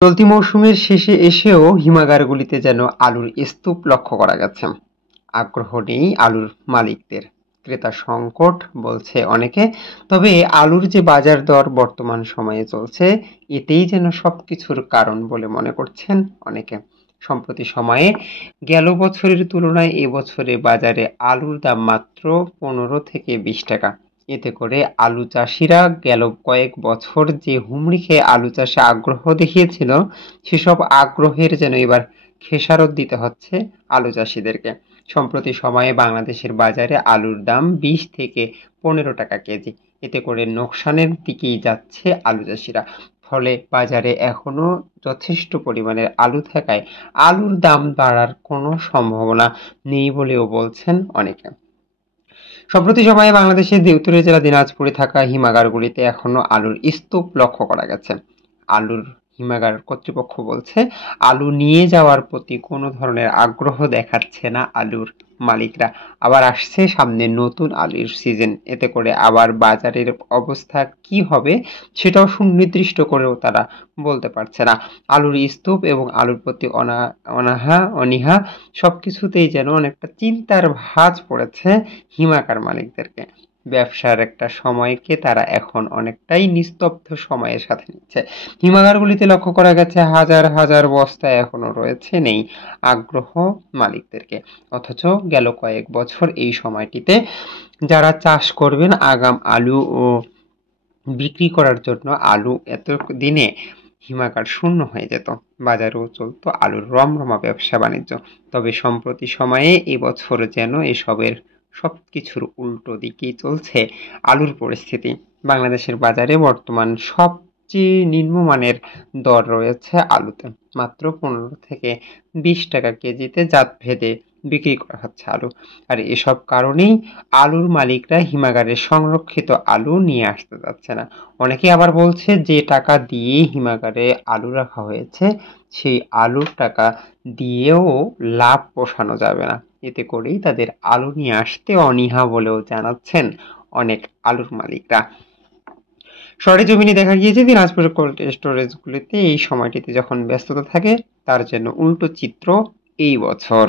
চলতি মৌসুমের শেষে এসেও হিমাগারগুলিতে যেন আলুর স্তূপ লক্ষ্য করা গেছে। আগ্রহ নেই আলুর মালিকদের, ক্রেতা সংকট বলছে অনেকে। তবে আলুর যে বাজার দর বর্তমান সময়ে চলছে, এতেই যেন সবকিছুর কারণ বলে মনে করছেন অনেকে। সম্প্রতি সময়ে গেল বছরের তুলনায় এবছরে বাজারে আলুর দাম মাত্র 15 থেকে 20 টাকা। এতে করে আলু চাষিরা গেল কয়েক বছর যে হুমড়ি খেয়ে আলু চাষে আগ্রহ দেখিয়েছিল, সেসব আগ্রহের যেন এবার খেসারত দিতে হচ্ছে আলু চাষিদেরকে। সম্প্রতি সময়ে বাংলাদেশের বাজারে আলুর দাম 20 থেকে 15 টাকা কেজি। এতে করে লোকসানের দিকেই যাচ্ছে আলু চাষিরা। ফলে বাজারে এখনো যথেষ্ট পরিমাণের আলু থাকায় আলুর দাম বাড়ার কোনো সম্ভাবনা নেই বলেও বলছেন অনেকে। সম্প্রতি সময়ে বাংলাদেশের উত্তরের জেলা দিনাজপুরে থাকা হিমাগারগুলিতে এখনো আলুর স্তূপ লক্ষ্য করা গেছে। আলুর হিমাগার কর্তৃপক্ষ বলছে, আলু নিয়ে যাওয়ার প্রতি কোনো ধরনের আগ্রহ দেখাচ্ছে না আলুর মালিকরা। আবার আসছে সামনে নতুন আলুর সিজন, এতে করে আবার বাজারের অবস্থা কি হবে সেটাও সুনির্দিষ্ট করেও তারা বলতে পারছে না। আলুর স্তূপ এবং আলুর প্রতি অনীহা সবকিছুতেই যেন অনেকটা চিন্তার ভাঁজ পড়েছে হিমাগার মালিকদেরকে। ব্যবসার একটা সময়কে তারা এখন অনেকটাই নিস্তব্ধ সময়ের সাথে নিচ্ছে। হিমাগারগুলিতে লক্ষ্য করা গেছে হাজার হাজার বস্তা এখনো রয়েছে, নেই আগ্রহ মালিকদেরকে। অথচ গেল কয়েক বছর এই সময়টিতে যারা চাষ করবেন আগাম আলু ও বিক্রি করার জন্য আলু এত দিনে হিমাগার শূন্য হয়ে যেত, বাজারেও চলতো আলুর রমরমা ব্যবসা বাণিজ্য। তবে সম্প্রতি সময়ে এবছর যেন এসবের সবকিছুর উল্টো দিকেই চলছে আলুর পরিস্থিতি। বাংলাদেশের বাজারে বর্তমান সবচেয়ে নিম্নমানের দর রয়েছে আলুতে, মাত্র 15 থেকে 20 টাকা কেজিতে জাত ভেদে বিক্রি করা হচ্ছে আলু। আর এসব কারণেই আলুর মালিকরা হিমাগারে সংরক্ষিত আলু নিয়ে আসতে যাচ্ছে না। অনেকে আবার বলছে যে টাকা দিয়ে হিমাগারে আলু রাখা হয়েছে, সেই আলুর টাকা দিয়েও লাভ পোষানো যাবে না। এতে করেই তাদের আলু নিয়ে আসতে অনীহা বলেও জানাচ্ছেন অনেক আলুর মালিকরা। সরেজমিনে দেখা গিয়েছে দিনাজপুরের কোল্ড স্টোরেজগুলিতে এই সময়টিতে যখন ব্যস্ততা থাকে, তার জন্য উল্টো চিত্র এই বছর।